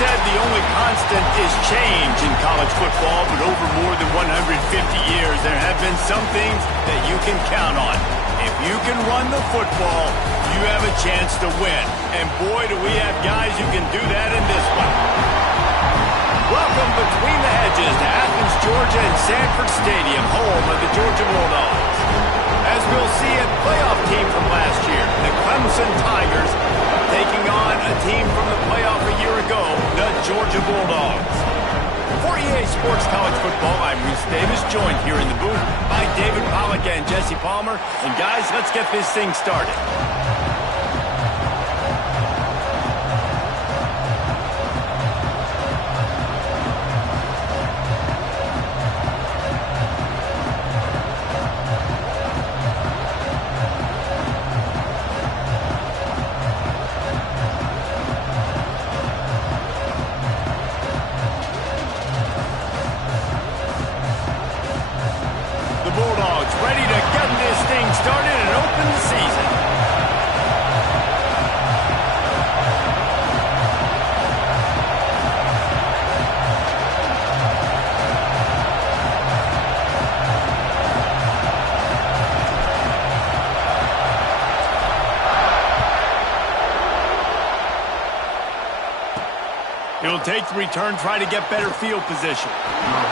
said the only constant is change in college football, but over more than 150 years, there have been some things that you can count on. If you can run the football, you have a chance to win. And boy, do we have guys who can do that in this one. Welcome between the hedges to Athens, Georgia and Sanford Stadium, home of the Georgia Bulldogs. As we'll see, a playoff team from last year, the Clemson Tigers, taking on a team from the playoff a year ago, the Georgia Bulldogs. For EA Sports College Football, I'm Reese Davis, joined here in the booth by David Pollack and Jesse Palmer. And guys, let's get this thing started. Ready to get this thing started and open the season. He'll take the return, try to get better field position.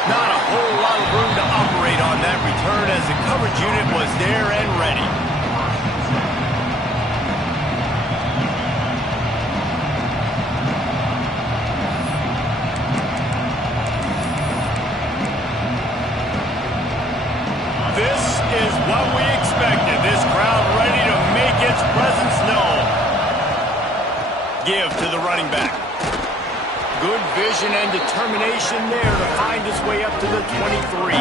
Not a whole lot of room to operate on that return as the coverage unit was there and ready. This is what we expected. This crowd ready to make its presence known. Give to the running back. Good vision and determination there to find his way up to the 23.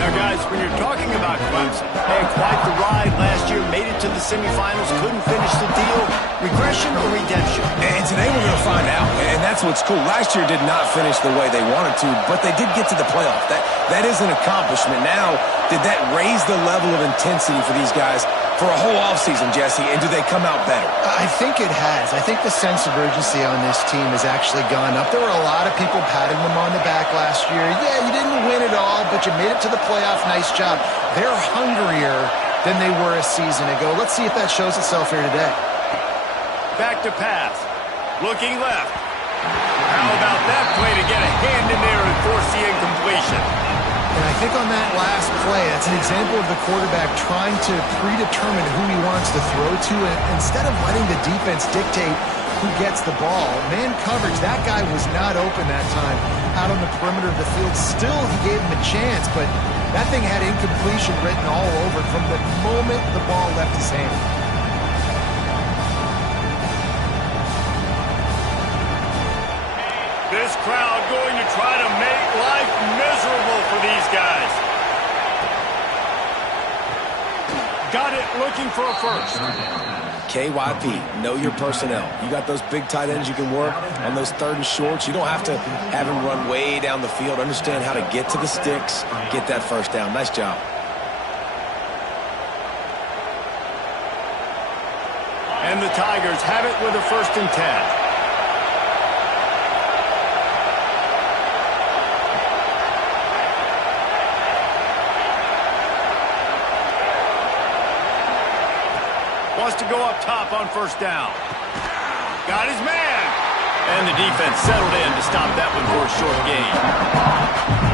Now, guys, when you're talking about Clemson, they had quite the ride last year, made it to the semifinals, couldn't finish the deal. Regression or redemption? And today we're going to find out, and that's what's cool. Last year did not finish the way they wanted to, but they did get to the playoff. That is an accomplishment. Now, did that raise the level of intensity for these guys for a whole offseason, Jesse, and do they come out better? I think it has. I think the sense of urgency on this team has actually gone up. There were a lot of people patting them on the back last year. Yeah, you didn't win it all, but you made it to the playoff. Nice job. They're hungrier than they were a season ago. Let's see if that shows itself here today. Back to pass. Looking left. How about that play to get a hand in there and force the incompletion? And I think on that last play, that's an example of the quarterback trying to predetermine who he wants to throw to, and instead of letting the defense dictate who gets the ball. Man coverage, that guy was not open that time out on the perimeter of the field. Still, he gave him a chance, but that thing had incompletion written all over it from the moment the ball left his hand. This crowd going to try to make life miserable for these guys. Got it, looking for a first. KYP, know your personnel. You got those big tight ends you can work on those third and shorts. You don't have to have them run way down the field. Understand how to get to the sticks, get that first down. Nice job. And the Tigers have it with a 1st and 10. Wants to go up top on 1st down. Got his man. And the defense settled in to stop that one for a short gain.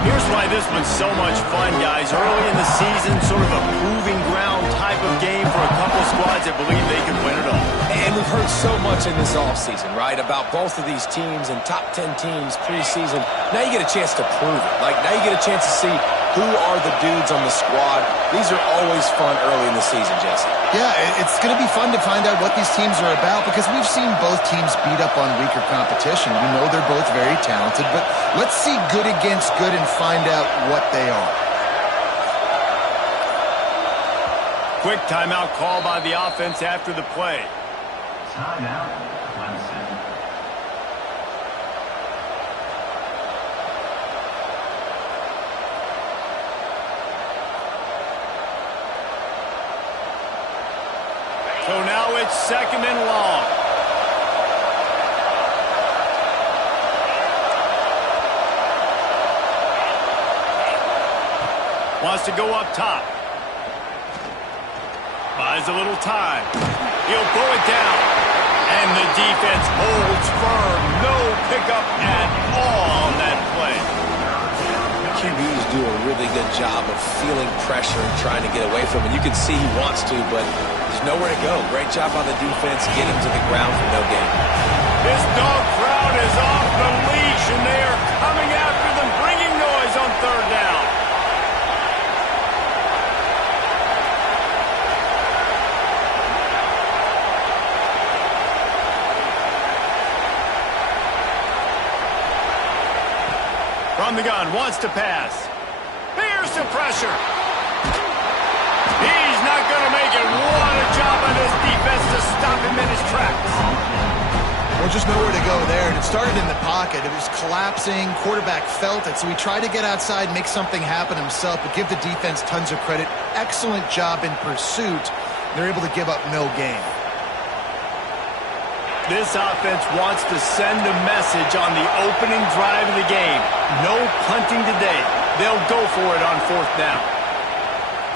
Here's why this one's so much fun, guys. Early in the season, sort of a proving ground type of game for a couple squads that believe they can win it all. And we've heard so much in this offseason, right, about both of these teams and top 10 teams preseason. Now you get a chance to prove it. Like, now you get a chance to see who are the dudes on the squad. These are always fun early in the season, Jesse. Yeah, it's going to be fun to find out what these teams are about because we've seen both teams beat up on weaker competition. We know they're both very talented, but let's see good against good and find out what they are. Quick timeout call by the offense after the play. Timeout, Clemson. So now it's 2nd and long. Wants to go up top. Buys a little time. He'll throw it down. And the defense holds firm. No pickup at all on that play. QBs do a really good job of feeling pressure and trying to get away from it. You can see he wants to, but there's nowhere to go. Great job by the defense getting to the ground for no gain. This dog crowd is off the leash, and they are coming after them, bringing noise on third down. From the gun, wants to pass. Here's some pressure. He's not going to make it. What a job on this defense to stop him in his tracks. Well, just nowhere to go there. And it started in the pocket. It was collapsing. Quarterback felt it, so he tried to get outside and make something happen himself, but give the defense tons of credit. Excellent job in pursuit. They're able to give up no gain. This offense wants to send a message on the opening drive of the game. No punting today. They'll go for it on fourth down.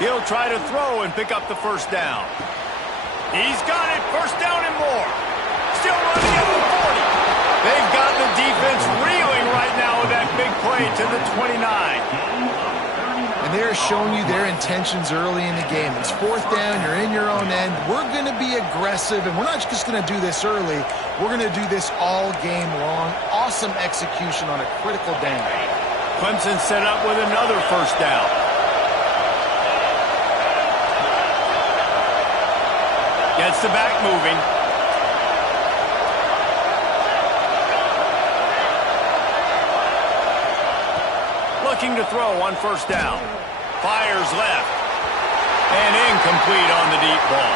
He'll try to throw and pick up the first down. He's got it. First down and more. Still running at the 40. They've got the defense reeling right now with that big play to the 29. And they're showing you their intentions early in the game. It's fourth down, you're in your own end. We're going to be aggressive, and we're not just going to do this early. We're going to do this all game long. Awesome execution on a critical down. Clemson set up with another first down. Gets the back moving. Looking to throw on first down. Fires left. And incomplete on the deep ball.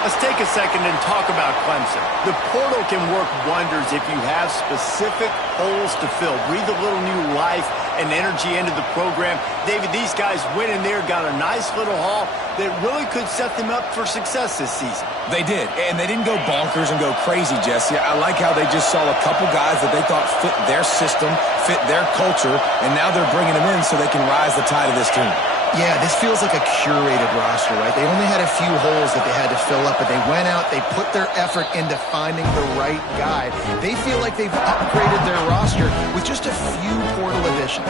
Let's take a second and talk about Clemson. The portal can work wonders if you have specific holes to fill. Breathe a little new life and energy into the program. David, these guys went in there, got a nice little haul that really could set them up for success this season. They did, and they didn't go bonkers and go crazy, Jesse. I like how they just saw a couple guys that they thought fit their system, fit their culture, and now they're bringing them in so they can rise the tide of this team. Yeah, this feels like a curated roster, right? They only had a few holes that they had to fill up, but they went out, they put their effort into finding the right guy. They feel like they've upgraded their roster with just a few portal additions.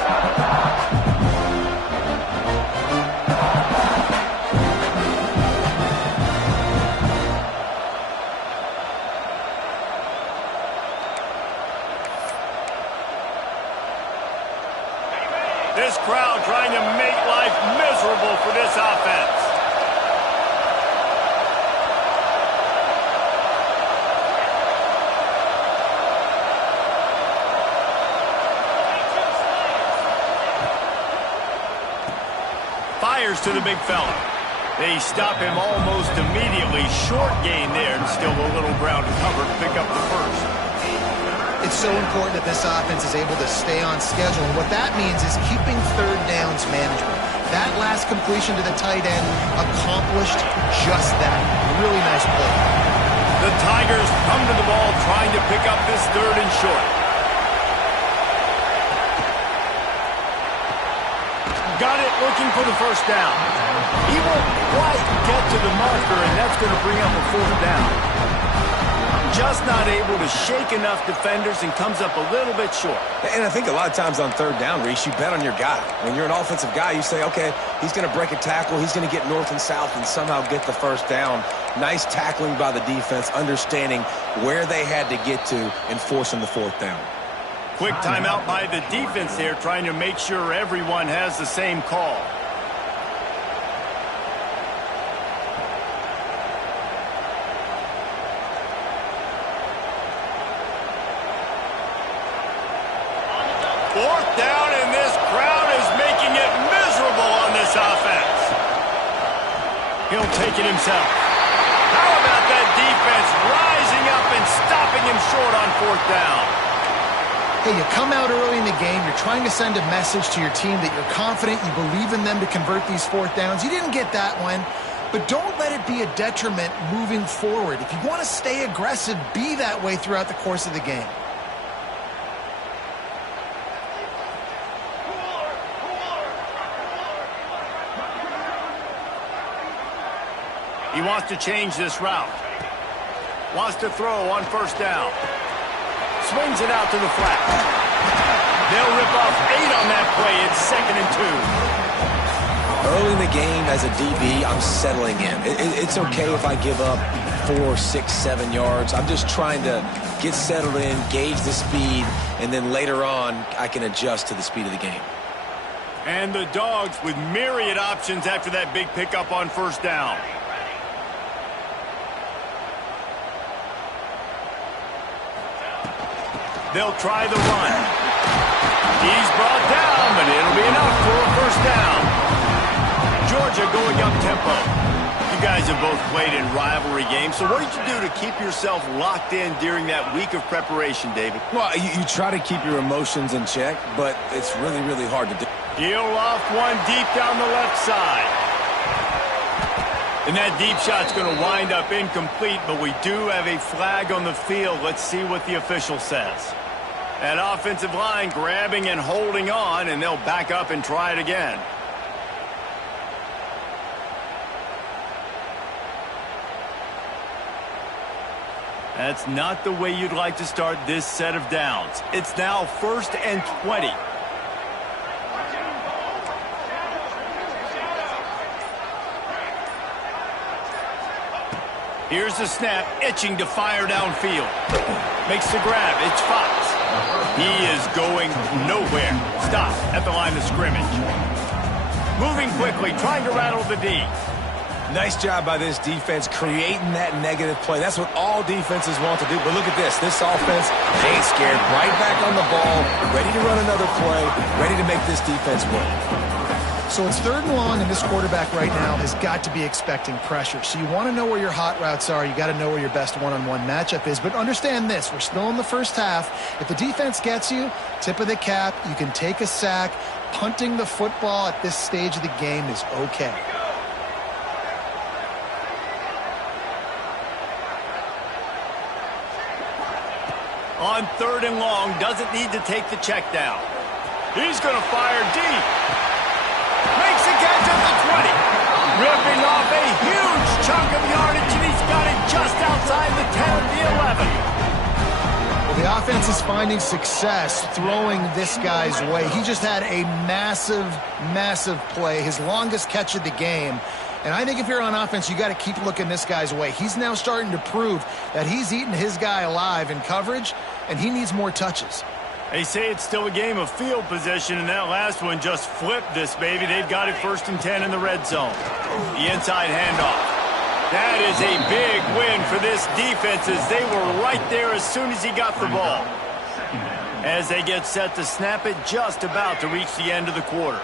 This crowd trying to make life miserable for this offense. Fires to the big fella. They stop him almost immediately. Short gain there, and still a little ground to cover to pick up the first. It's so important that this offense is able to stay on schedule, and what that means is keeping third downs manageable. That last completion to the tight end accomplished just that. Really nice play. The Tigers come to the ball trying to pick up this third and short. Got it, looking for the first down. He won't quite get to the marker, and that's going to bring up a fourth down. Just not able to shake enough defenders and comes up a little bit short. And I think a lot of times on third down, Reese, you bet on your guy. When you're an offensive guy, you say, okay, he's going to break a tackle, he's going to get north and south and somehow get the first down. Nice tackling by the defense, understanding where they had to get to and forcing the fourth down. Quick timeout by the defense there, trying to make sure everyone has the same call. Fourth down, and this crowd is making it miserable on this offense. He'll take it himself. How about that defense rising up and stopping him short on fourth down? Hey, you come out early in the game, you're trying to send a message to your team that you're confident, you believe in them to convert these fourth downs. You didn't get that one, but don't let it be a detriment moving forward. If you want to stay aggressive, be that way throughout the course of the game. He wants to change this route. Wants to throw on first down. Swings it out to the flat. They'll rip off 8 on that play. It's 2nd and 2. Early in the game, as a DB, I'm settling in. It's okay if I give up 4, 6, 7 yards. I'm just trying to get settled in, gauge the speed, and then later on, I can adjust to the speed of the game. And the Dogs with myriad options after that big pickup on first down. They'll try the run. He's brought down, but it'll be enough for a first down. Georgia going up-tempo. You guys have both played in rivalry games, so what did you do to keep yourself locked in during that week of preparation, David? Well, you try to keep your emotions in check, but it's really, really hard to do. He'll loft one deep down the left side. And that deep shot's going to wind up incomplete, but we do have a flag on the field. Let's see what the official says. That offensive line grabbing and holding on, and they'll back up and try it again. That's not the way you'd like to start this set of downs. It's now 1st and 20. Here's the snap, itching to fire downfield. Makes the grab, it's Fox. He is going nowhere. Stop at the line of scrimmage. Moving quickly, trying to rattle the D. Nice job by this defense creating that negative play. That's what all defenses want to do. But look at this. This offense ain't scared. Right back on the ball, ready to run another play, ready to make this defense work. So it's 3rd and long, and this quarterback right now has got to be expecting pressure. So you want to know where your hot routes are. You got to know where your best one-on-one matchup is. But understand this. We're still in the first half. If the defense gets you, tip of the cap, you can take a sack. Punting the football at this stage of the game is okay. On 3rd and long, doesn't need to take the check down. He's going to fire deep. Makes a catch at the 20. Ripping off a huge chunk of yardage, and he's got it just outside the 10 of the 11. Well, the offense is finding success throwing this guy's way. He just had a massive, massive play, his longest catch of the game. And I think if you're on offense, you got to keep looking this guy's way. He's now starting to prove that he's eating his guy alive in coverage, and he needs more touches. They say it's still a game of field position, and that last one just flipped this baby. They've got it 1st and 10 in the red zone. The inside handoff. That is a big win for this defense, as they were right there as soon as he got the ball. As they get set to snap it, just about to reach the end of the quarter.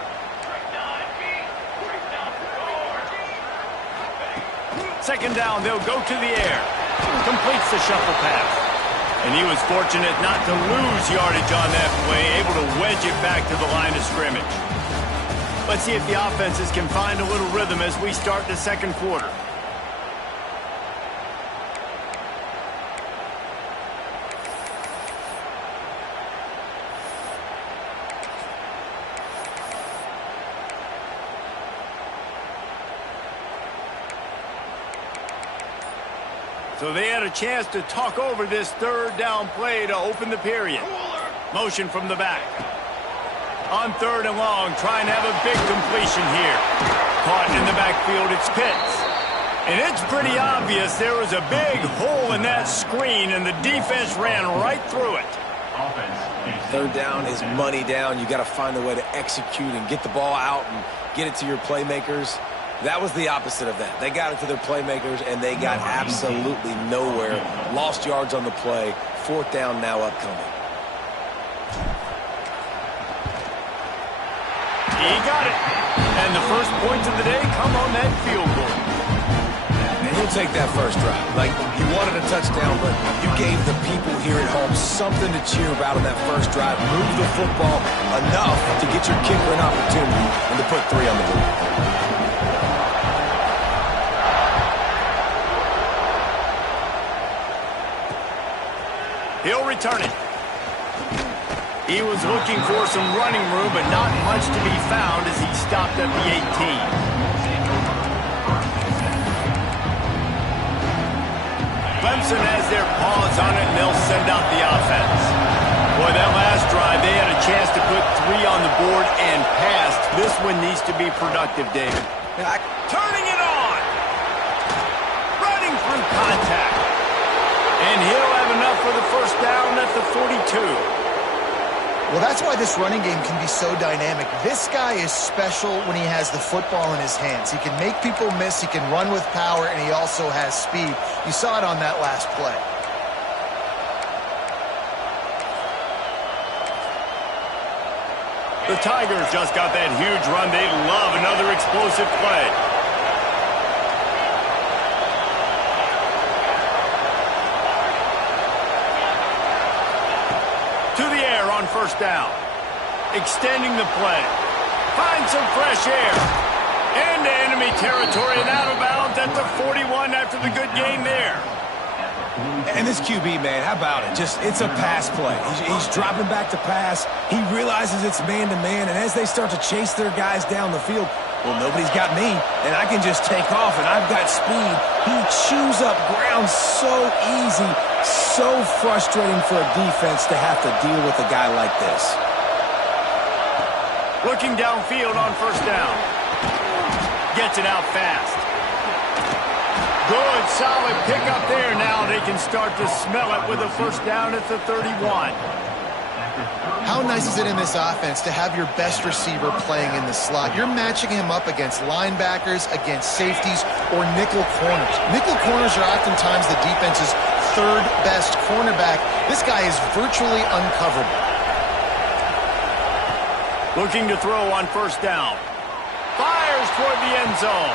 Second down, they'll go to the air. Completes the shuffle pass. And he was fortunate not to lose yardage on that play, able to wedge it back to the line of scrimmage. Let's see if the offenses can find a little rhythm as we start the 2nd quarter. So they had a chance to talk over this 3rd down play to open the period. Motion from the back. On 3rd and long, trying to have a big completion here. Caught in the backfield, it's Pitts. And it's pretty obvious there was a big hole in that screen, and the defense ran right through it. 3rd down is money down. You got to find a way to execute and get the ball out and get it to your playmakers. That was the opposite of that. They got it to their playmakers, and they got absolutely nowhere. Lost yards on the play. 4th down now upcoming. He got it. And the first points of the day come on that field goal. And he'll take that first drive. Like, you wanted a touchdown, but you gave the people here at home something to cheer about on that first drive. Move the football enough to get your kicker an opportunity and to put 3 on the board. He'll return it. He was looking for some running room, but not much to be found as he stopped at the 18. Clemson has their paws on it, and they'll send out the offense. Boy, that last drive, they had a chance to put 3 on the board and passed. This one needs to be productive, David. Turning it on. Running through contact. And he'll have enough for the first down at the 42. Well, that's why this running game can be so dynamic. This guy is special when he has the football in his hands. He can make people miss, he can run with power, and he also has speed. You saw it on that last play. The Tigers just got that huge run. They love another explosive play. To the air on first down. Extending the play. Find some fresh air. Into enemy territory and out of bounds at the 41 after the good gain there. And this QB, man, how about it? It's a pass play. He's dropping back to pass. He realizes it's man-to-man, and as they start to chase their guys down the field, well, nobody's got me, and I can just take off, and I've got speed. He chews up ground so easy, so frustrating for a defense to have to deal with a guy like this. Looking downfield on first down. Gets it out fast. Good, solid pickup there. Now they can start to smell it with a first down at the 31. How nice is it in this offense to have your best receiver playing in the slot? You're matching him up against linebackers, against safeties, or nickel corners. Nickel corners are oftentimes the defense's third best cornerback. This guy is virtually uncoverable. Looking to throw on first down. Fires toward the end zone.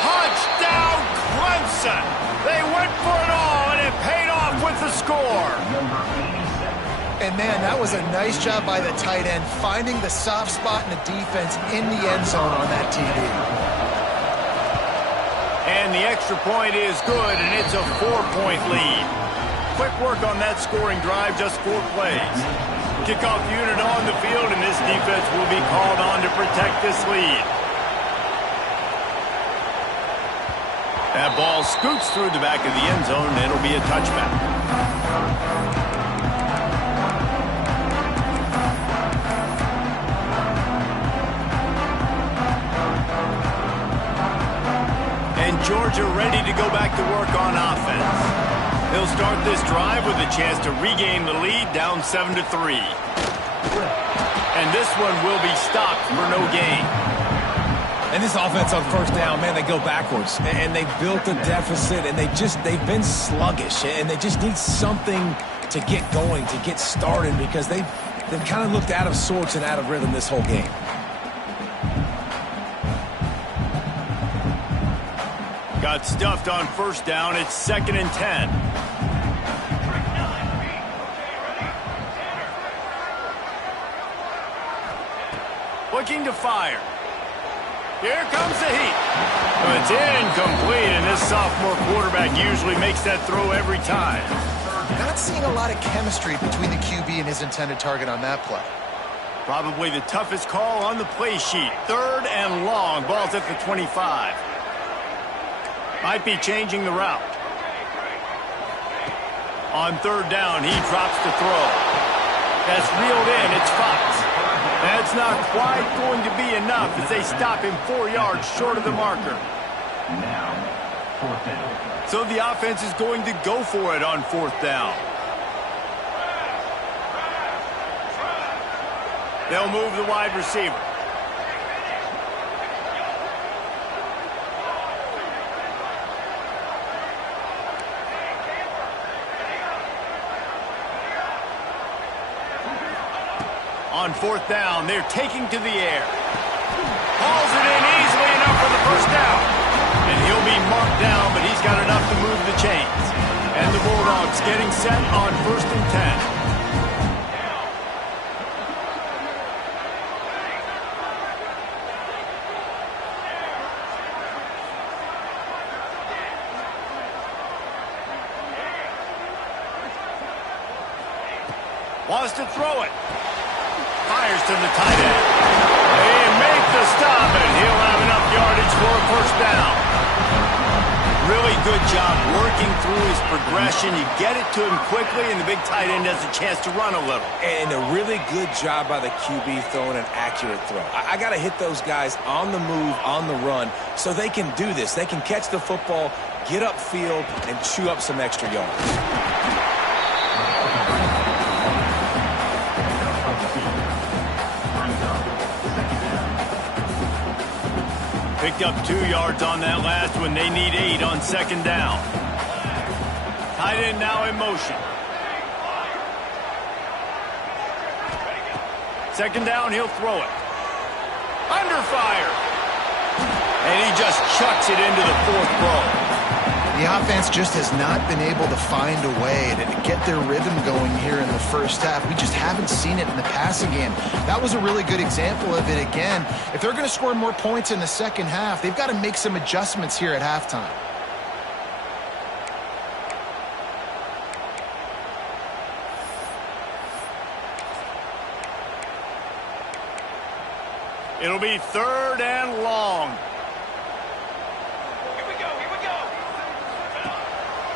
Touchdown, Clemson! They went for it all, and it paid off with the score. And, man, that was a nice job by the tight end, finding the soft spot in the defense in the end zone on that TD. And the extra point is good, and it's a 4-point lead. Quick work on that scoring drive, just 4 plays. Kickoff unit on the field, and this defense will be called on to protect this lead. That ball scoots through the back of the end zone, and it'll be a touchback. And Georgia ready to go back to work on offense. They'll start this drive with a chance to regain the lead, down 7-3. And this one will be stopped for no gain. And this offense on first down, man, they go backwards. And they built a deficit, and they've been sluggish. And they just need something to get going, to get started, because they've kind of looked out of sorts and out of rhythm this whole game. Got stuffed on first down. It's 2nd and 10. Looking to fire. Here comes the heat. It's incomplete, and this sophomore quarterback usually makes that throw every time. Not seeing a lot of chemistry between the QB and his intended target on that play. Probably the toughest call on the play sheet. 3rd and long. Ball's at the 25. Might be changing the route. On 3rd down, he drops to throw. That's reeled in. It's Fox. That's not quite going to be enough as they stop him 4 yards short of the marker. Now, 4th down. So the offense is going to go for it on 4th down. They'll move the wide receiver. On 4th down, they're taking to the air. Hauls it in easily enough for the first down. And he'll be marked down, but he's got enough to move the chains. And the Bulldogs getting set on 1st and 10. Wants to throw it. Fires to the tight end. They make the stop, and he'll have enough yardage for a first down. Really good job working working through his progression. You get it to him quickly, and the big tight end has a chance to run a little. And a really good job by the QB throwing an accurate throw. I got to hit those guys on the move, on the run, so they can do this. They can catch the football, get upfield, and chew up some extra yards. Picked up 2 yards on that last one. They need 8 on second down. Tight end now in motion. Second down, he'll throw it. Under fire. And he just chucks it into the 4th row. The offense just has not been able to find a way to get their rhythm going here in the first half. We just haven't seen it in the passing game. That was a really good example of it again. If they're going to score more points in the second half, they've got to make some adjustments here at halftime. It'll be 3rd and long.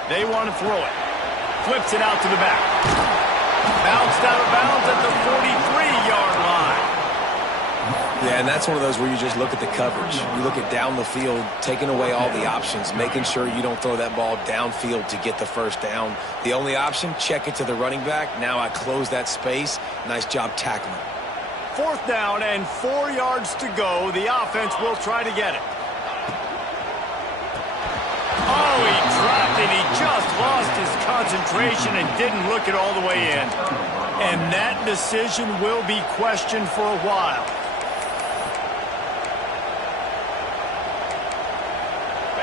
They want to throw it. Flips it out to the back. Bounced out of bounds at the 43-yard line. Yeah, and that's one of those where you just look at the coverage. You look at down the field, taking away all the options, making sure you don't throw that ball downfield to get the first down. The only option, check it to the running back. Now I close that space. Nice job tackling. 4th down and 4 yards to go. The offense will try to get it. Oh, he dropped it. He just lost his concentration and didn't look it all the way in. And that decision will be questioned for a while.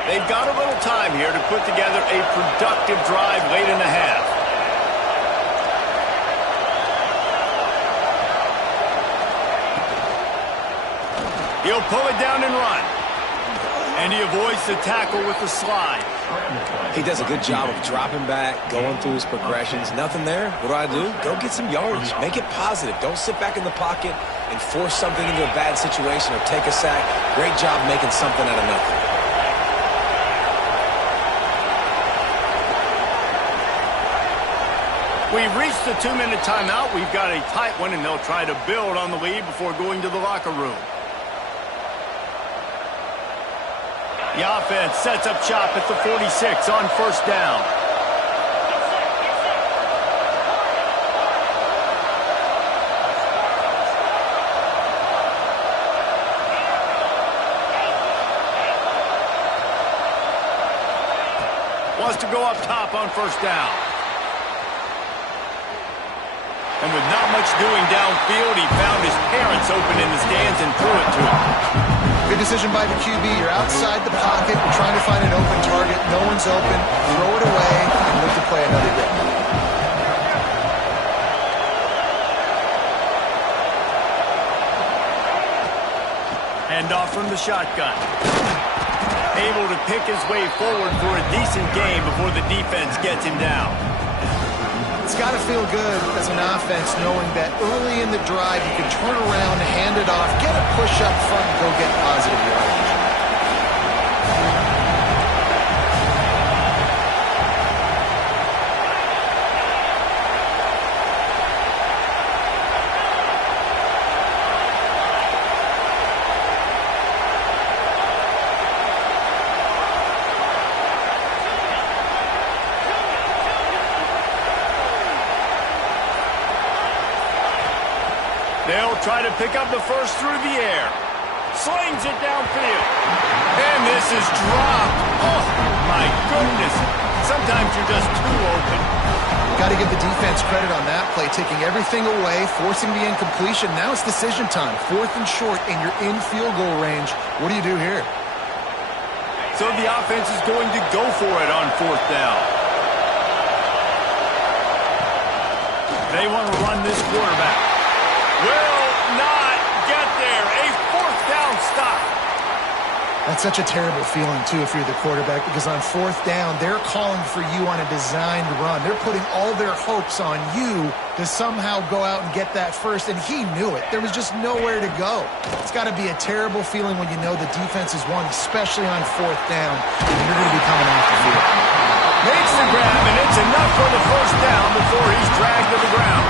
They've got a little time here to put together a productive drive late in the half. He'll pull it down and run. And he avoids the tackle with the slide. He does a good job of dropping back, going through his progressions. Nothing there. What do? Go get some yards. Make it positive. Don't sit back in the pocket and force something into a bad situation or take a sack. Great job making something out of nothing. We've reached the 2-minute timeout. We've got a tight one, and they'll try to build on the lead before going to the locker room. The offense sets up shop at the 46 on first down. Wants to go up top on first down. And with not much doing downfield, he found his parents open in the stands and threw it to him. Good decision by the QB. You're outside the pocket. You're trying to find an open target. No one's open. Throw it away and look to play another game. Hand off from the shotgun. Able to pick his way forward for a decent game before the defense gets him down. It's got to feel good as an offense knowing that early in the drive you can turn around, hand it off, get a push up front, and go get positive yardage. They'll try to pick up the first through the air. Slings it downfield. And this is dropped. Oh, my goodness. Sometimes you're just too open. Got to give the defense credit on that play, taking everything away, forcing the incompletion. Now it's decision time. 4th and short, and you're in field goal range. What do you do here? So the offense is going to go for it on 4th down. They want to run this quarterback. Will not get there. A 4th down stop. That's such a terrible feeling, too, if you're the quarterback, because on 4th down, they're calling for you on a designed run. They're putting all their hopes on you to somehow go out and get that first, and he knew it. There was just nowhere to go. It's got to be a terrible feeling when you know the defense has won, especially on 4th down, and you're going to be coming off the field. Makes the grab, and it's enough for the first down before he's dragged to the ground.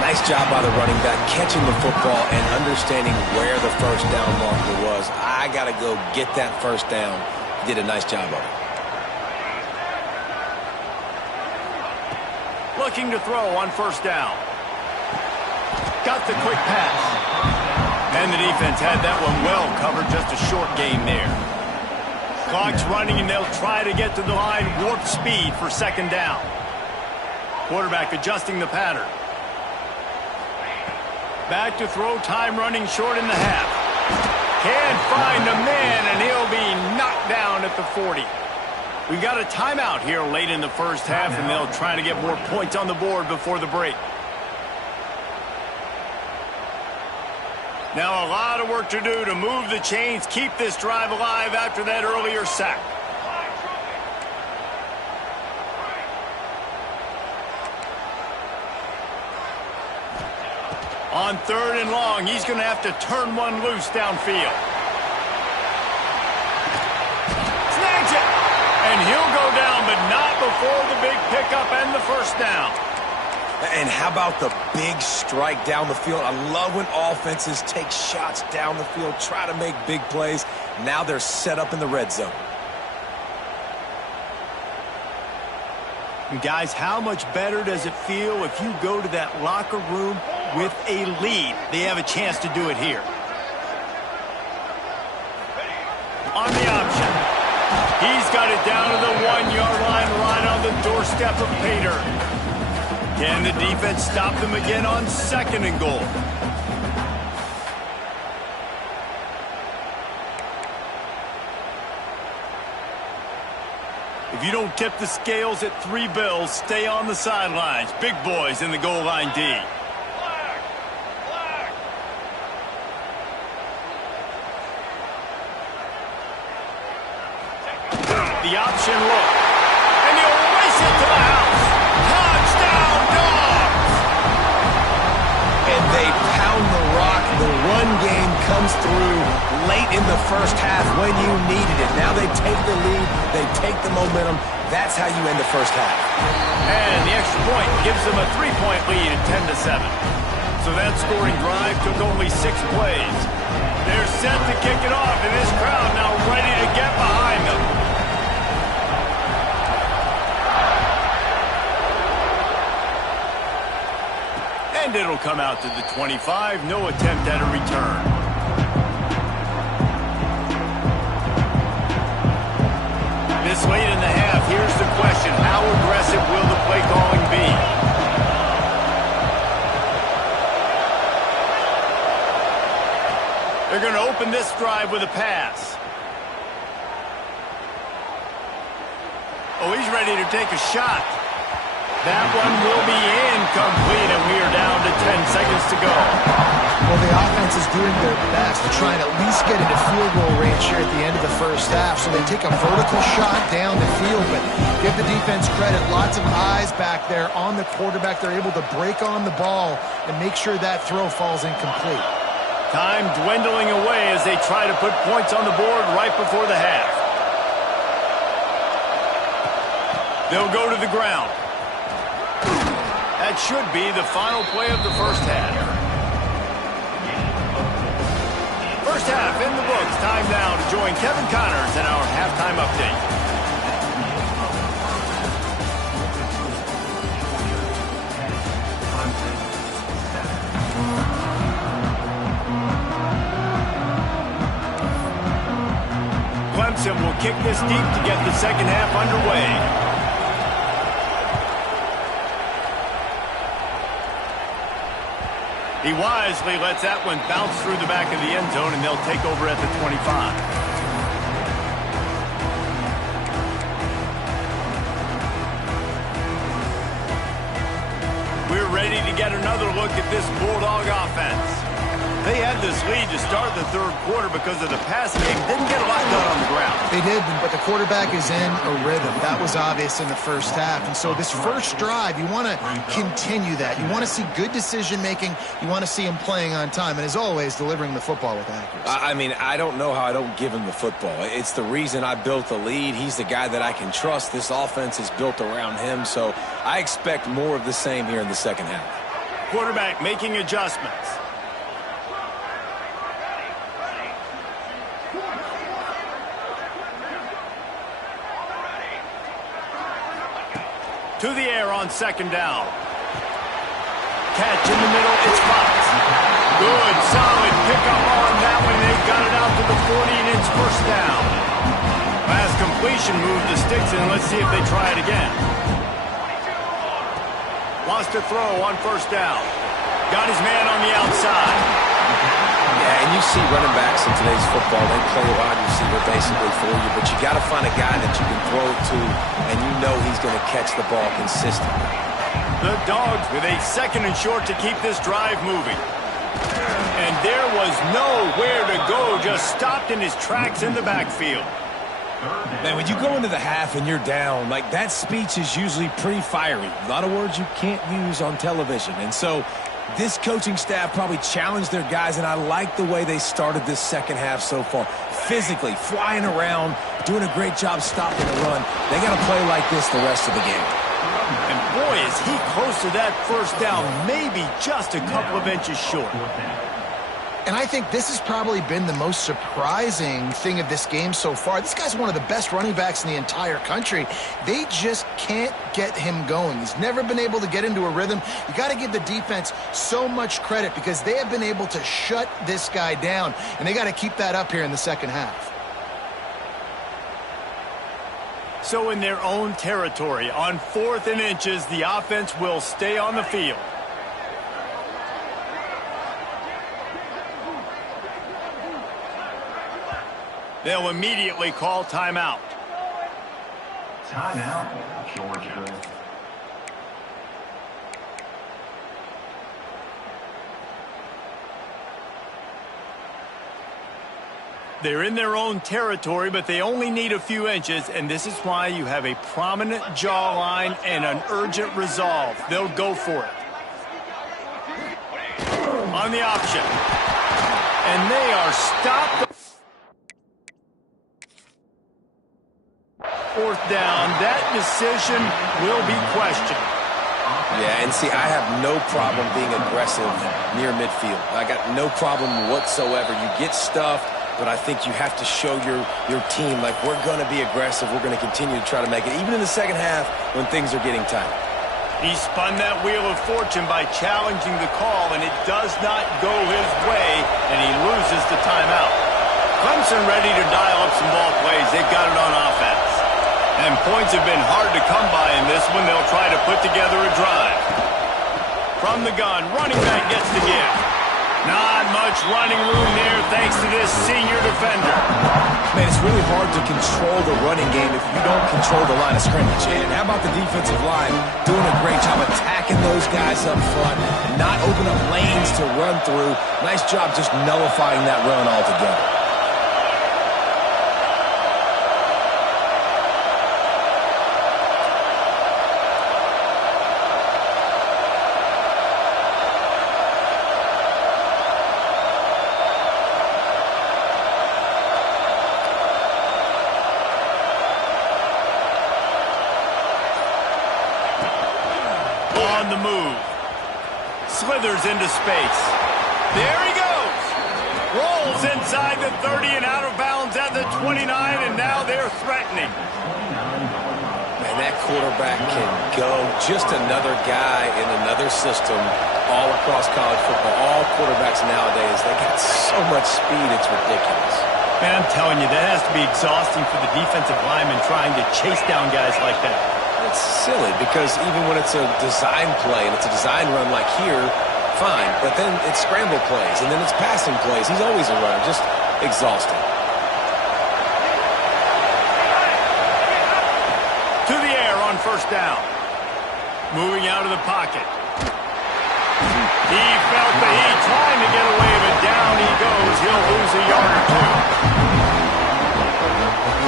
Nice job by the running back, catching the football and understanding where the first down marker was. I got to go get that first down. He did a nice job of it. Looking to throw on first down. Got the quick pass. And the defense had that one well covered, just a short gain there. Clock's running, and they'll try to get to the line warp speed for second down. Quarterback adjusting the pattern. Back to throw, time running short in the half. Can't find a man, and he'll be knocked down at the 40. We've got a timeout here late in the first half, and they'll try to get more points on the board before the break. Now a lot of work to do to move the chains, keep this drive alive after that earlier sack. On third and long, he's going to have to turn one loose downfield. Snags it! And he'll go down, but not before the big pickup and the first down. And how about the big strike down the field? I love when offenses take shots down the field, try to make big plays. Now they're set up in the red zone. And guys, how much better does it feel if you go to that locker room with a lead? They have a chance to do it here. On the option. He's got it down to the 1-yard line, right on the doorstep of Pater. Can the defense stop them again on second and goal? If you don't tip the scales at 3 bills, stay on the sidelines. Big boys in the goal line D. The option look. And he'll race it to the house. Touchdown, Dogs! And they pound the rock. The run game comes through late in the first half when you needed it. Now they take the lead. They take the momentum. That's how you end the first half. And the extra point gives them a 3-point lead at 10-7. So that scoring drive took only 6 plays. They're set to kick it off, and this crowd now ready to get behind them. And it'll come out to the 25. No attempt at a return. This late in the half, here's the question. How aggressive will the play calling be? They're going to open this drive with a pass. Oh, he's ready to take a shot. That one will be incomplete, and we are down to 10 seconds to go. Well, the offense is doing their best to try and at least get into field goal range here at the end of the first half. So they take a vertical shot down the field, but give the defense credit. Lots of eyes back there on the quarterback. They're able to break on the ball and make sure that throw falls incomplete. Time dwindling away as they try to put points on the board right before the half. They'll go to the ground. That should be the final play of the first half. First half in the books. Time now to join Kevin Connors in our halftime update. Clemson will kick this deep to get the second half underway. He wisely lets that one bounce through the back of the end zone, and they'll take over at the 25. We're ready to get another look at this Bulldog offense. They had this lead to start the third quarter because of the passing game. Didn't get a lot done on the ground. They did, but the quarterback is in a rhythm. That was obvious in the first half. And so this first drive, you want to continue that. You want to see good decision-making. You want to see him playing on time. And as always, delivering the football with accuracy. I mean, I don't know how I don't give him the football. It's the reason I built the lead. He's the guy that I can trust. This offense is built around him. So I expect more of the same here in the second half. Quarterback making adjustments. To the air on second down. Catch in the middle, it's Fox. Good, solid pickup on that one. They've got it out to the 40, and it's first down. Last completion moved the sticks in. Let's see if they try it again. Wants to throw on first down. Got his man on the outside. Yeah, and you see running backs in today's football, they play wide receiver basically for you, but you got to find a guy that you can throw it to, and you know he's going to catch the ball consistently. The Dogs with a second and short to keep this drive moving. And there was nowhere to go, just stopped in his tracks in the backfield. Man, when you go into the half and you're down, like that speech is usually pretty fiery. A lot of words you can't use on television. And so this coaching staff probably challenged their guys, and I like the way they started this second half so far. Physically, flying around, doing a great job stopping the run. They got to play like this the rest of the game. And boy, is he close to that first down, maybe just a couple of inches short. And I think this has probably been the most surprising thing of this game so far. This guy's one of the best running backs in the entire country. They just can't get him going. He's never been able to get into a rhythm. You got to give the defense so much credit because they have been able to shut this guy down, and they got to keep that up here in the second half. So in their own territory, on 4th and inches, the offense will stay on the field. They'll immediately call timeout. Timeout, Georgia. They're in their own territory, but they only need a few inches, and this is why you have a prominent jawline and an urgent resolve. They'll go for it. On the option. And they are stopped. 4th down. That decision will be questioned. Yeah, and see, I have no problem being aggressive near midfield. I got no problem whatsoever. You get stuffed, but I think you have to show your team, like, we're going to be aggressive. We're going to continue to try to make it, even in the second half when things are getting tight. He spun that wheel of fortune by challenging the call, and it does not go his way, and he loses the timeout. Clemson ready to dial up some ball plays. They've got it on offense. And points have been hard to come by in this one. They'll try to put together a drive. From the gun, running back gets the give. Not much running room there thanks to this senior defender. Man, it's really hard to control the running game if you don't control the line of scrimmage. And how about the defensive line doing a great job attacking those guys up front, not open up lanes to run through. Nice job just nullifying that run altogether. On the move. Slithers into space. There he goes. Rolls inside the 30 and out of bounds at the 29, and now they're threatening. Man, that quarterback can go. Just another guy in another system all across college football. All quarterbacks nowadays, they got so much speed, it's ridiculous. Man, I'm telling you, that has to be exhausting for the defensive lineman trying to chase down guys like that. It's silly because even when it's a design play and it's a design run like here, fine. But then it's scramble plays and then it's passing plays. He's always a runner. Just exhausting. To the air on first down. Moving out of the pocket. He felt the heat, trying to get away, but down he goes. He'll lose a yard or two.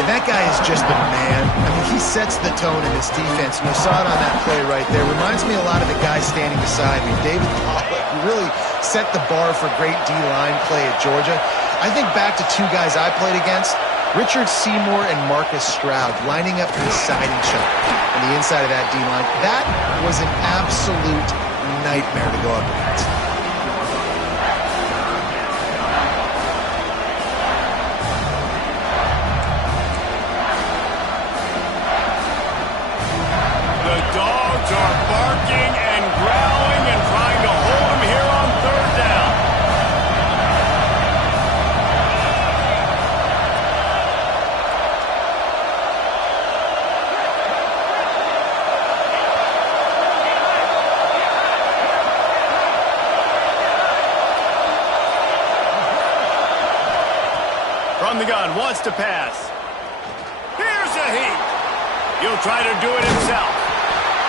And that guy is just the man. I mean, he sets the tone in this defense, and you saw it on that play right there. Reminds me a lot of the guy standing beside me, David Pollock, who really set the bar for great D-line play at Georgia. I think back to two guys I played against, Richard Seymour and Marcus Stroud, lining up beside each other on the inside of that D-line. That was an absolute nightmare to go up against. The dogs are barking and growling and trying to hold him here on third down. From the gun, wants to pass. Here's a heat. He'll try to do it himself.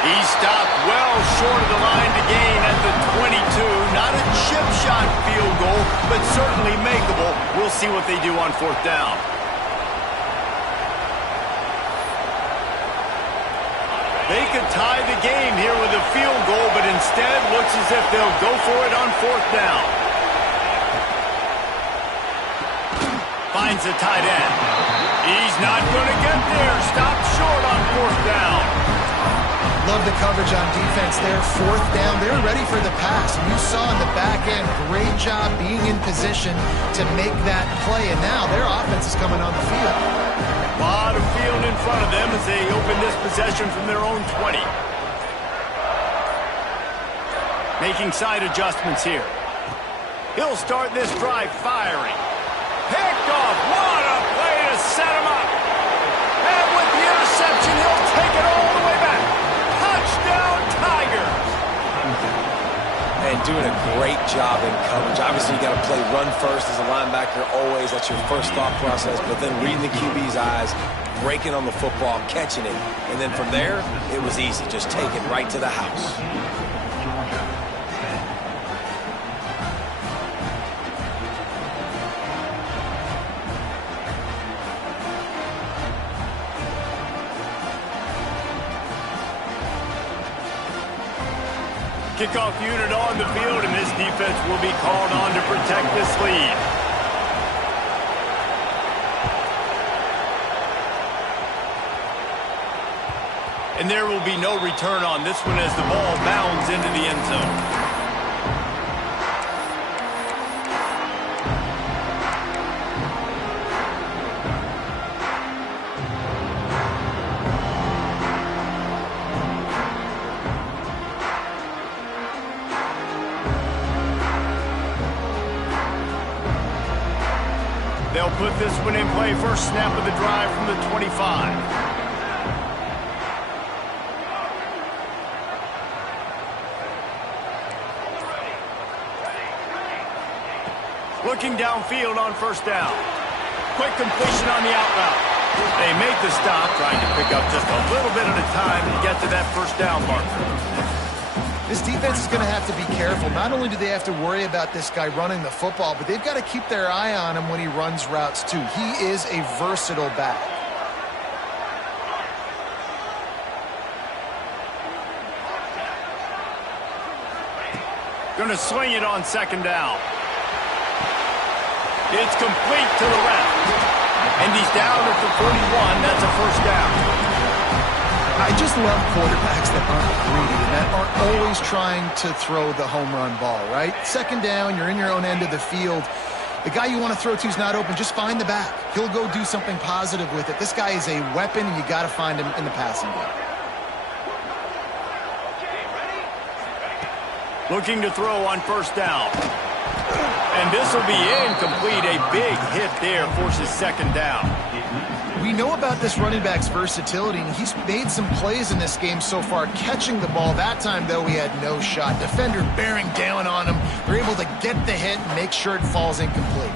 He stopped well short of the line to gain at the 22. Not a chip shot field goal, but certainly makeable. We'll see what they do on fourth down. They could tie the game here with a field goal, but instead looks as if they'll go for it on fourth down. Finds a tight end. He's not going to get there. Stopped short on fourth down. Love the coverage on defense there. Fourth down, they were ready for the pass. And you saw in the back end, great job being in position to make that play. And now their offense is coming on the field. A lot of field in front of them as they open this possession from their own 20. Making side adjustments here. He'll start this drive firing. Picked off. What a play to set him up. And with the interception, he'll take it all the way back. Touchdown, Tigers. And doing a great job in coverage. Obviously, you got to play run first as a linebacker always. That's your first thought process. But then reading the QB's eyes, breaking on the football, catching it. And then from there, it was easy. Just take it right to the house. Kickoff unit on the field, and this defense will be called on to protect this lead. And there will be no return on this one as the ball bounds into the end zone. They'll put this one in play. First snap of the drive from the 25. Looking downfield on first down. Quick completion on the out route. They make the stop, trying to pick up just a little bit at a time to get to that first down marker. This defense is going to have to be careful. Not only do they have to worry about this guy running the football, but they've got to keep their eye on him when he runs routes too. He is a versatile back. Going to swing it on second down. It's complete to the left. And he's down at the 41. That's a first down. I just love quarterbacks that aren't greedy and that aren't always trying to throw the home run ball, right? Second down, you're in your own end of the field. The guy you want to throw to is not open. Just find the back. He'll go do something positive with it. This guy is a weapon, and you got to find him in the passing game. Looking to throw on first down. And this will be incomplete. A big hit there forces second down. We know about this running back's versatility, and he's made some plays in this game so far, catching the ball. That time, though, he had no shot. Defender bearing down on him. They're able to get the hit and make sure it falls incomplete.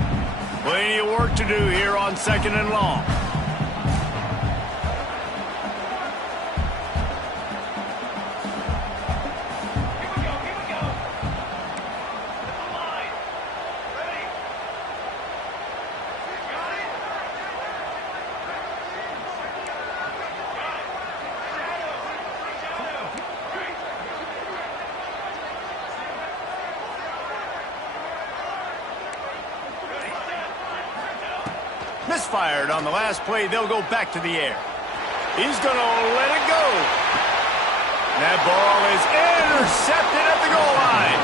Plenty of work to do here on second and long. Misfired on the last play. They'll go back to the air. He's going to let it go. That ball is intercepted at the goal line.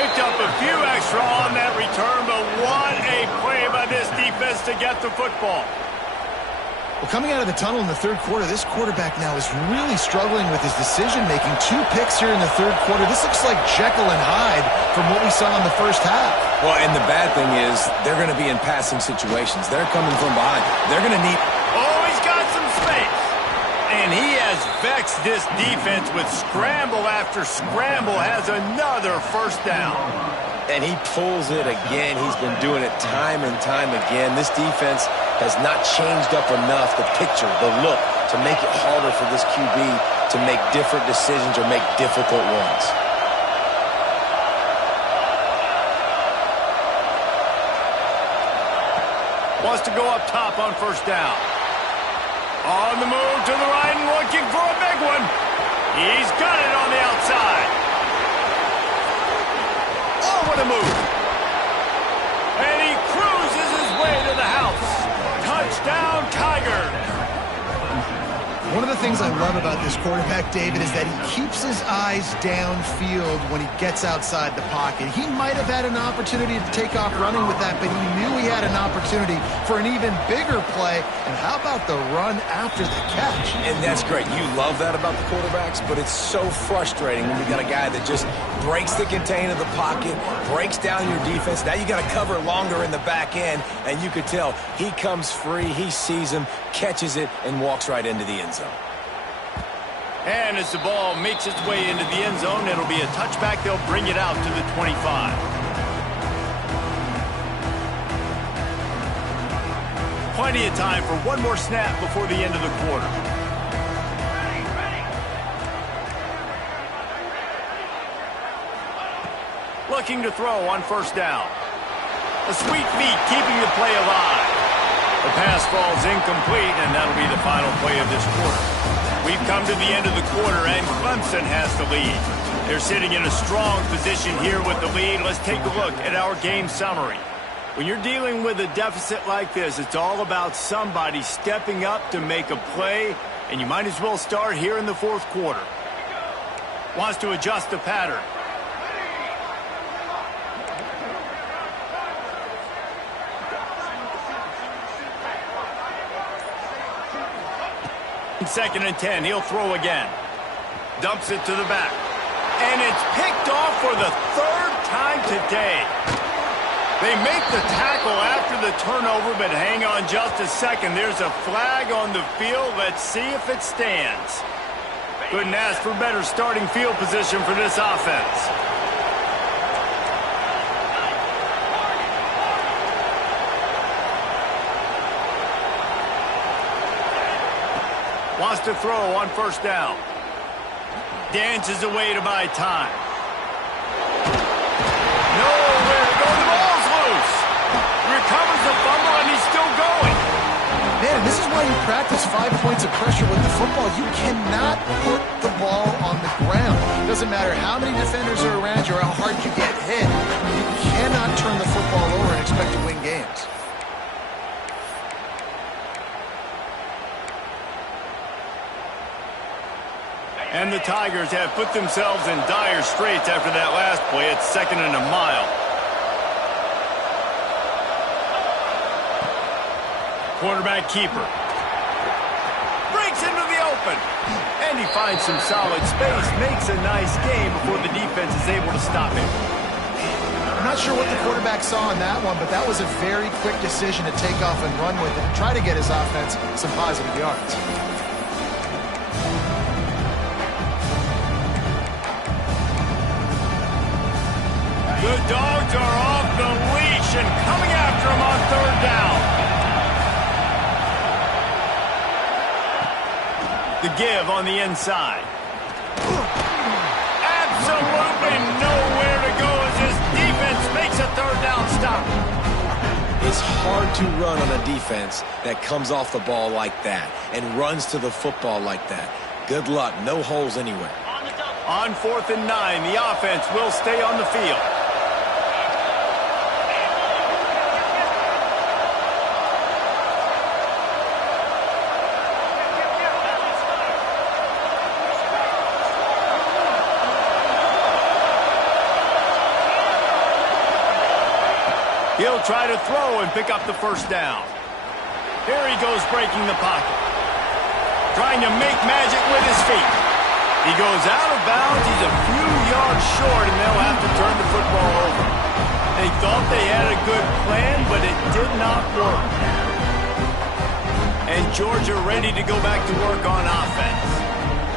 Picked up a few extra on that return, but what a play by this defense to get the football. Well, coming out of the tunnel in the third quarter, this quarterback now is really struggling with his decision-making. 2 picks here in the third quarter. This looks like Jekyll and Hyde from what we saw in the first half. Well, and the bad thing is they're going to be in passing situations. They're coming from behind. They're going to need... Oh, he's got some space. And he has vexed this defense with scramble after scramble, has another first down. And he pulls it again. He's been doing it time and time again. This defense has not changed up enough, the picture, the look, to make it harder for this QB to make different decisions or make difficult ones. Wants to go up top on first down. On the move to the right and looking for a big one. He's got it on the outside. Oh, what a move. And he cruises his way to the house. Touchdown, Tigers. One of the things I love about this quarterback, David, is that he keeps his eyes downfield when he gets outside the pocket. He might have had an opportunity to take off running with that, but he knew he had an opportunity for an even bigger play. And how about the run after the catch? And that's great. You love that about the quarterbacks, but it's so frustrating when you got a guy that just breaks the contain of the pocket, breaks down your defense. Now you got to cover longer in the back end, and you could tell he comes free, he sees him, catches it, and walks right into the end zone. And as the ball makes its way into the end zone, it'll be a touchback. They'll bring it out to the 25. Plenty of time for one more snap before the end of the quarter. Looking to throw on first down. A sweet feet keeping the play alive. The pass falls incomplete, and that'll be the final play of this quarter. We've come to the end of the quarter, and Clemson has the lead. They're sitting in a strong position here with the lead. Let's take a look at our game summary. When you're dealing with a deficit like this, it's all about somebody stepping up to make a play, and you might as well start here in the fourth quarter. Wants to adjust the pattern. Second and 10, he'll throw again. Dumps it to the back. And it's picked off for the third time today. They make the tackle after the turnover, but hang on just a second. There's a flag on the field. Let's see if it stands. Couldn't ask for better starting field position for this offense. Wants to throw on first down. Dances away to buy time. Nowhere to go. The ball's loose. Recovers the fumble, and he's still going. Man, this is why you practice 5 points of pressure with the football. You cannot put the ball on the ground. It doesn't matter how many defenders are around you or how hard you get hit. You cannot turn the football over and expect to win games. And the Tigers have put themselves in dire straits after that last play. It's 2nd and a mile. Quarterback keeper. Breaks into the open. And he finds some solid space. Makes a nice game before the defense is able to stop him. I'm not sure what the quarterback saw on that one, but that was a very quick decision to take off and run with it and try to get his offense some positive yards. The Dogs are off the leash and coming after him on third down. The give on the inside. Absolutely nowhere to go as his defense makes a third down stop. It's hard to run on a defense that comes off the ball like that and runs to the football like that. Good luck. No holes anywhere. On 4th and 9, the offense will stay on the field. He'll try to throw and pick up the first down. Here he goes breaking the pocket. Trying to make magic with his feet. He goes out of bounds. He's a few yards short, and they'll have to turn the football over. They thought they had a good plan, but it did not work. And Georgia ready to go back to work on offense.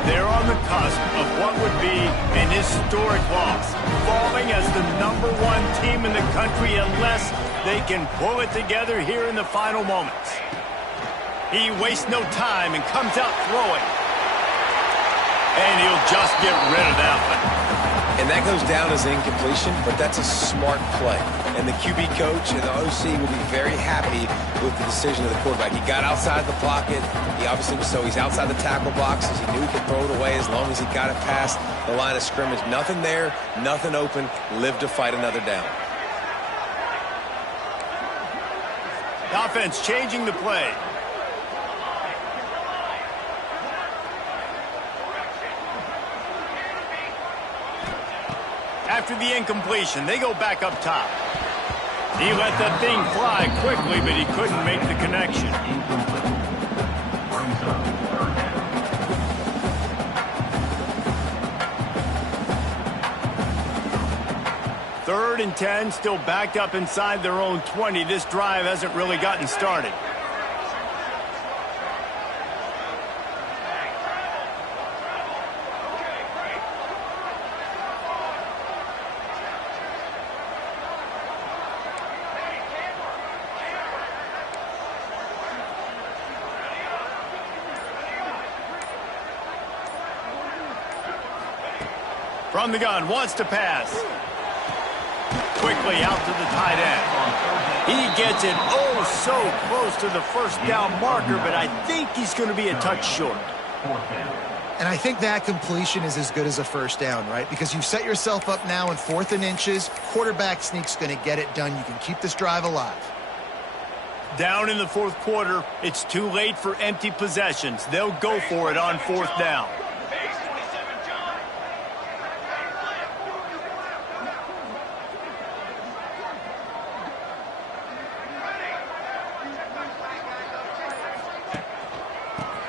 They're on the cusp of what would be an historic loss, falling as the #1 team in the country unless they can pull it together here in the final moments. He wastes no time and comes out throwing. And he'll just get rid of that one. And that goes down as an incompletion, but that's a smart play. And the QB coach and the OC will be very happy with the decision of the quarterback. He got outside the pocket. He obviously was he's outside the tackle boxes. He knew he could throw it away as long as he got it past the line of scrimmage. Nothing there, nothing open. Live to fight another down. The offense changing the play. After the incompletion, they go back up top. He let that thing fly quickly, but he couldn't make the connection. Third and 10, still backed up inside their own 20. This drive hasn't really gotten started. From the gun, wants to pass. Quickly out to the tight end. He gets it oh so close to the first down marker, but I think he's going to be a touch short. And I think that completion is as good as a first down, right? Because you've set yourself up now in 4th and inches. Quarterback sneak's going to get it done. You can keep this drive alive. Down in the 4th quarter, it's too late for empty possessions. They'll go for it on 4th down.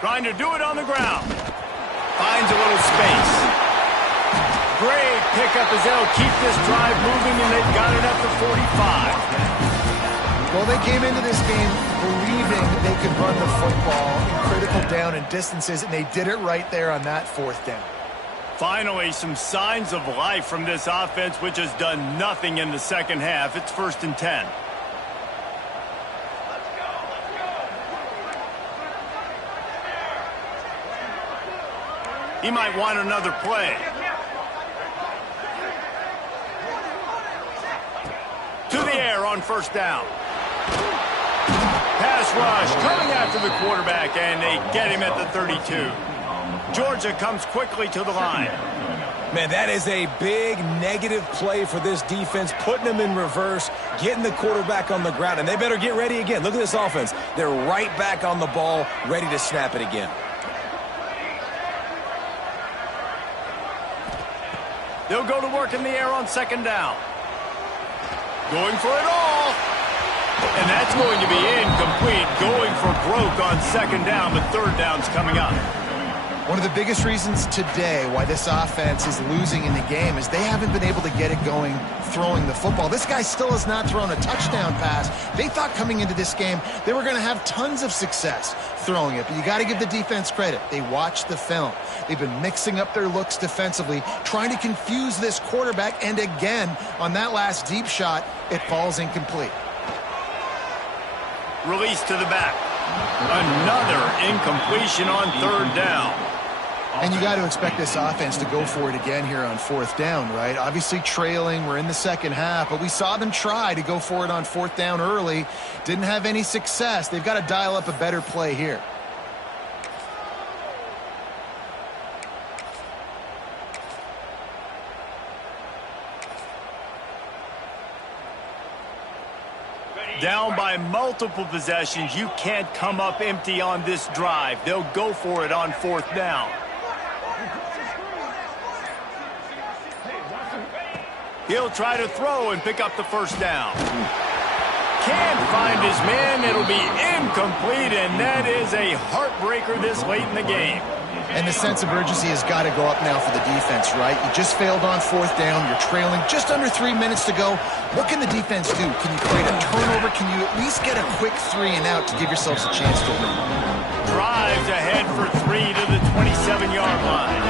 Trying to do it on the ground. Finds a little space. Great pickup as they'll keep this drive moving, and they've got it up to 45. Well, they came into this game believing they could run the football in critical down and distances, and they did it right there on that 4th down. Finally, some signs of life from this offense, which has done nothing in the second half. It's 1st and 10. He might want another play. To the air on 1st down. Pass rush coming after the quarterback, and they get him at the 32. Georgia comes quickly to the line. Man, that is a big negative play for this defense, putting them in reverse, getting the quarterback on the ground, and they better get ready again. Look at this offense. They're right back on the ball, ready to snap it again. They'll go to work in the air on 2nd down. Going for it all. And that's going to be incomplete. Going for broke on 2nd down, but 3rd down's coming up. One of the biggest reasons today why this offense is losing in the game is they haven't been able to get it going throwing the football. This guy still has not thrown a touchdown pass. They thought coming into this game they were going to have tons of success throwing it, but you got to give the defense credit. They watched the film. They've been mixing up their looks defensively, trying to confuse this quarterback, and again, on that last deep shot, it falls incomplete. Release to the back. Another incompletion on 3rd down. And you got to expect this offense to go for it again here on 4th down, right? Obviously trailing, we're in the second half, but we saw them try to go for it on 4th down early. Didn't have any success. They've got to dial up a better play here. Down by multiple possessions, you can't come up empty on this drive. They'll go for it on 4th down. He'll try to throw and pick up the first down. can't find his man. It'll be incomplete, and that is a heartbreaker this late in the game. And the sense of urgency has got to go up now for the defense, right? You just failed on 4th down. You're trailing just under 3 minutes to go. What can the defense do? Can you create a turnover? Can you at least get a quick 3 and out to give yourselves a chance to win? Drives ahead for 3 to the 27-yard line.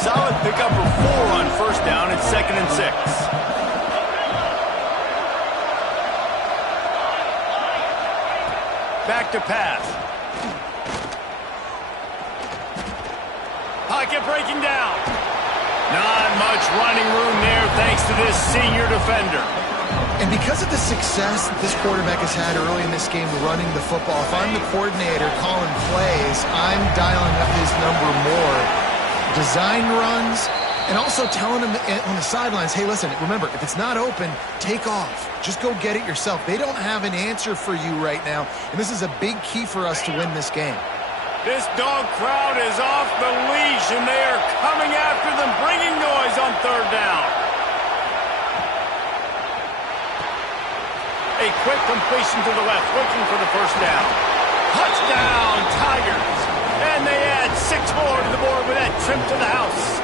Solid pickup of 4 on 1st down. It's 2nd and 6. Back to pass. Pocket breaking down. Not much running room there thanks to this senior defender. And because of the success that this quarterback has had early in this game running the football, if I'm the coordinator calling plays, I'm dialing up his number more. Design runs, and also telling him on the sidelines, hey, listen, remember, if it's not open, take off. Just go get it yourself. They don't have an answer for you right now, and this is a big key for us to win this game. This dog crowd is off the leash, and they are coming after them, bringing noise on 3rd down. A quick completion to the left, looking for the 1st down. Touchdown, Tigers. And they add 6 more to the board with that trip to the house.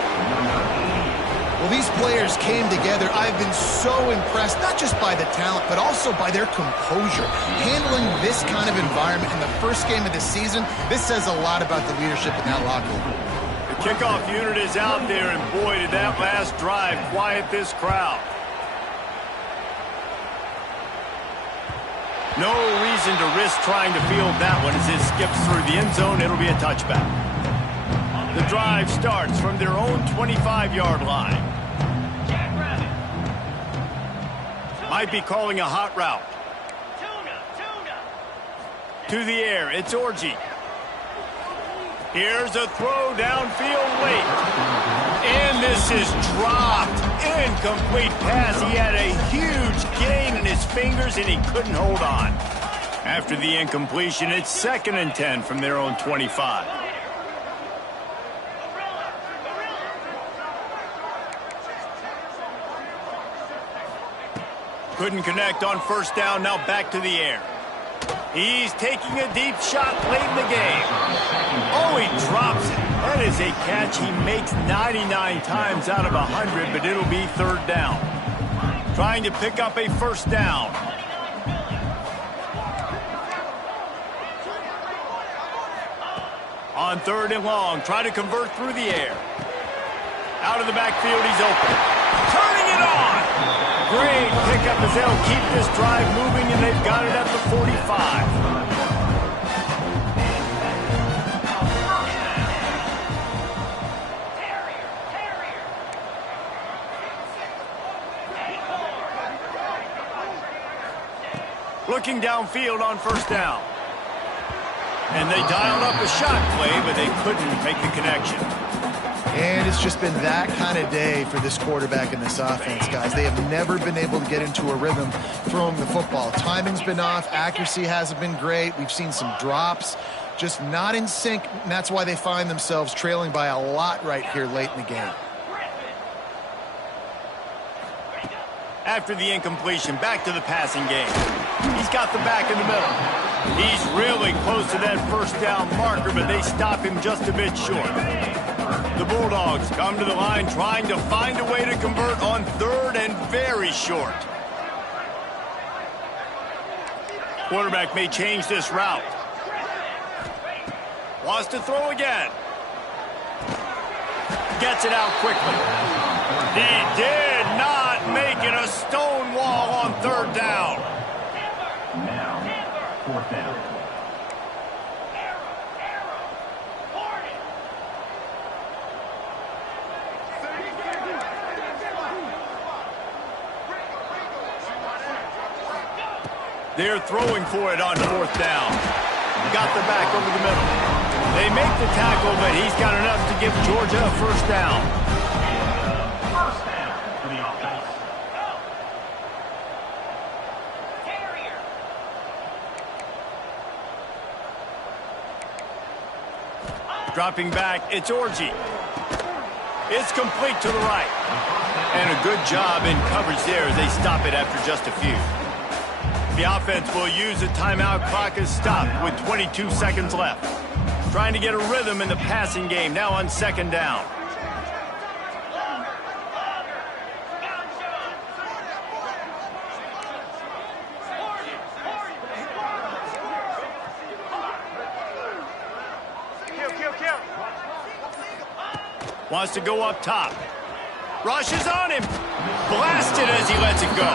Well, these players came together. I've been so impressed, not just by the talent, but also by their composure. Handling this kind of environment in the first game of the season, this says a lot about the leadership in that locker room. The kickoff unit is out there, and boy, did that last drive quiet this crowd. No reason to risk trying to field that one as it skips through the end zone. It'll be a touchback. The drive starts from their own 25-yard line. Might be calling a hot route. To the air, it's Orji. Here's a throw downfield late. And this is dropped. Incomplete pass. He had a huge gain in his fingers, and he couldn't hold on. After the incompletion, it's 2nd and 10 from their own 25. Couldn't connect on 1st down, now back to the air. He's taking a deep shot late in the game. Oh, he drops it. That is a catch he makes 99 times out of 100, but it'll be 3rd down. Trying to pick up a 1st down. On 3rd and long, try to convert through the air. Out of the backfield, he's open. Turning it on! Great pickup as they'll keep this drive moving, and they've got it at the 45. Looking downfield on 1st down. And they dialed up a shot play, but they couldn't make the connection. And it's just been that kind of day for this quarterback and this offense, guys. They have never been able to get into a rhythm throwing the football. Timing's been off. Accuracy hasn't been great. We've seen some drops. Just not in sync, and that's why they find themselves trailing by a lot right here late in the game. After the incompletion, back to the passing game. He's got the back in the middle. He's really close to that 1st down marker, but they stop him just a bit short. The Bulldogs come to the line trying to find a way to convert on 3rd and very short. Quarterback may change this route. Wants to throw again. Gets it out quickly. He did not make it a stone wall on 3rd down. Now, 4th down. They're throwing for it on 4th down. Got the back over the middle. They make the tackle, but he's got enough to give Georgia a 1st down. 1st down for the offense. Dropping back, it's Orji. It's complete to the right. And a good job in coverage there as they stop it after just a few. The offense will use a timeout. Clock is stopped with 22 seconds left. Trying to get a rhythm in the passing game now on second down. Wants to go up top. Rushes on him. Blasted as he lets it go.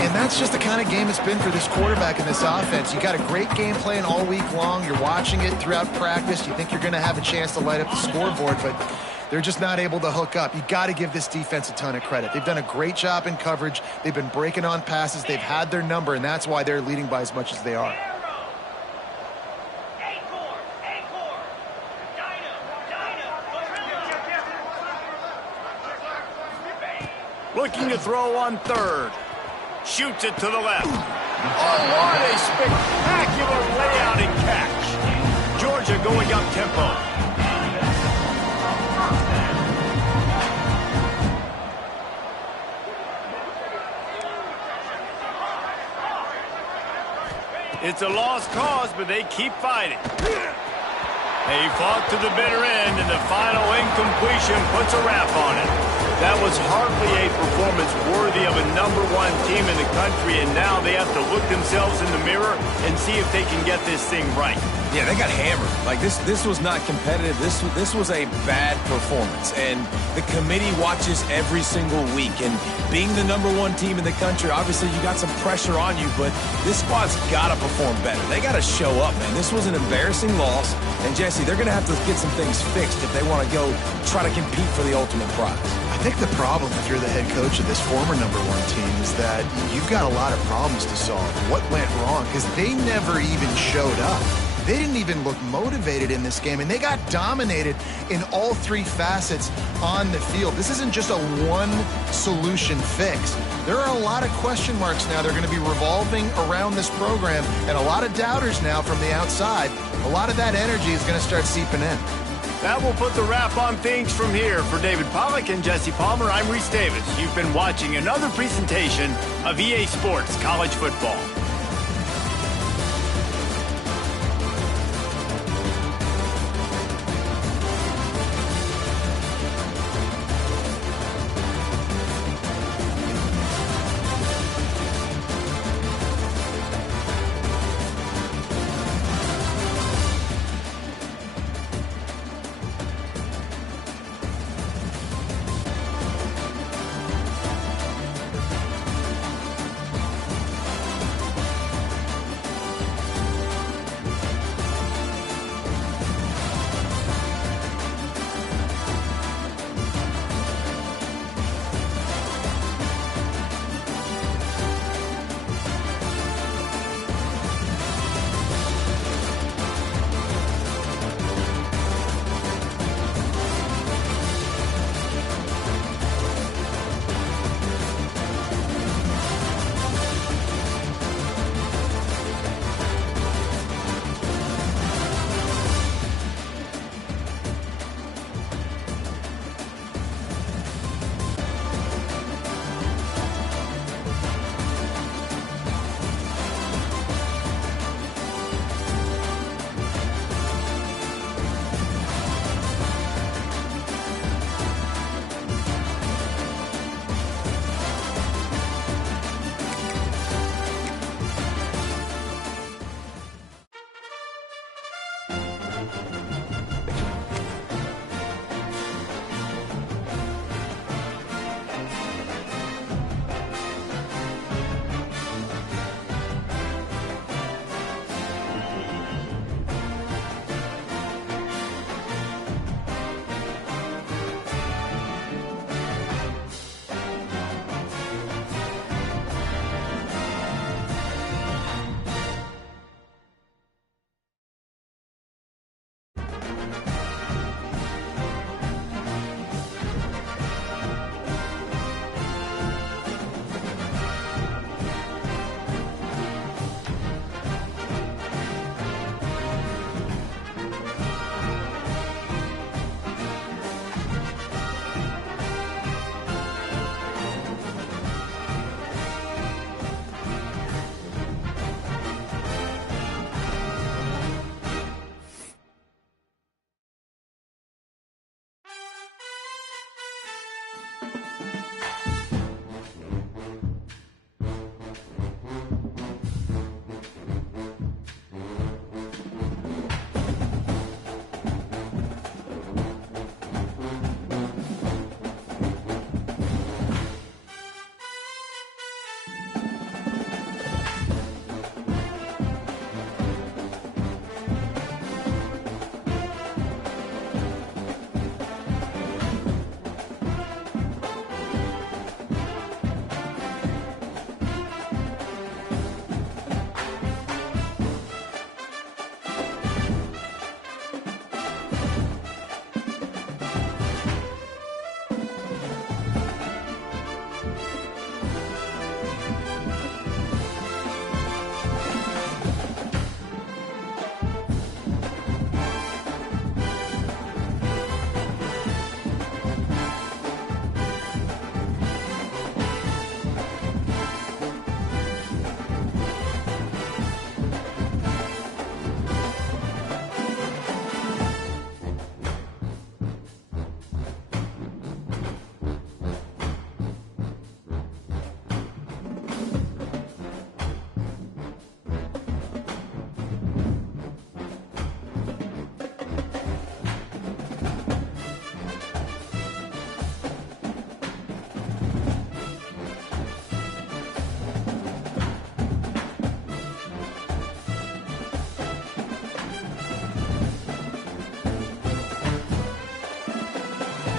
And that's just the kind of game it's been for this quarterback in this offense. You got a great game plan all week long. You're watching it throughout practice. You think you're going to have a chance to light up the scoreboard, but they're just not able to hook up. You got to give this defense a ton of credit. They've done a great job in coverage. They've been breaking on passes. They've had their number, and that's why they're leading by as much as they are. Looking to throw on third. Shoots it to the left. Oh, what a spectacular layout and catch. Georgia going up tempo. It's a lost cause, but they keep fighting. They fought to the bitter end, and the final incompletion puts a wrap on it. That was hardly a performance worthy of a #1 team in the country, and now they have to look themselves in the mirror and see if they can get this thing right. Yeah, they got hammered. Like, this was not competitive. This was a bad performance, and the committee watches every single week. And being the #1 team in the country, obviously you got some pressure on you, but this squad's got to perform better. They got to show up, man. This was an embarrassing loss, and Jesse, they're going to have to get some things fixed if they want to go try to compete for the ultimate prize. I think the problem, if you're the head coach of this former #1 team, is that you've got a lot of problems to solve. What went wrong? Because they never even showed up. They didn't even look motivated in this game, and they got dominated in all three facets on the field. This isn't just a one-solution fix. There are a lot of question marks now. They're going to be revolving around this program, and a lot of doubters now from the outside. A lot of that energy is going to start seeping in. That will put the wrap on things from here. For David Pollack and Jesse Palmer, I'm Reese Davis. You've been watching another presentation of EA Sports College Football.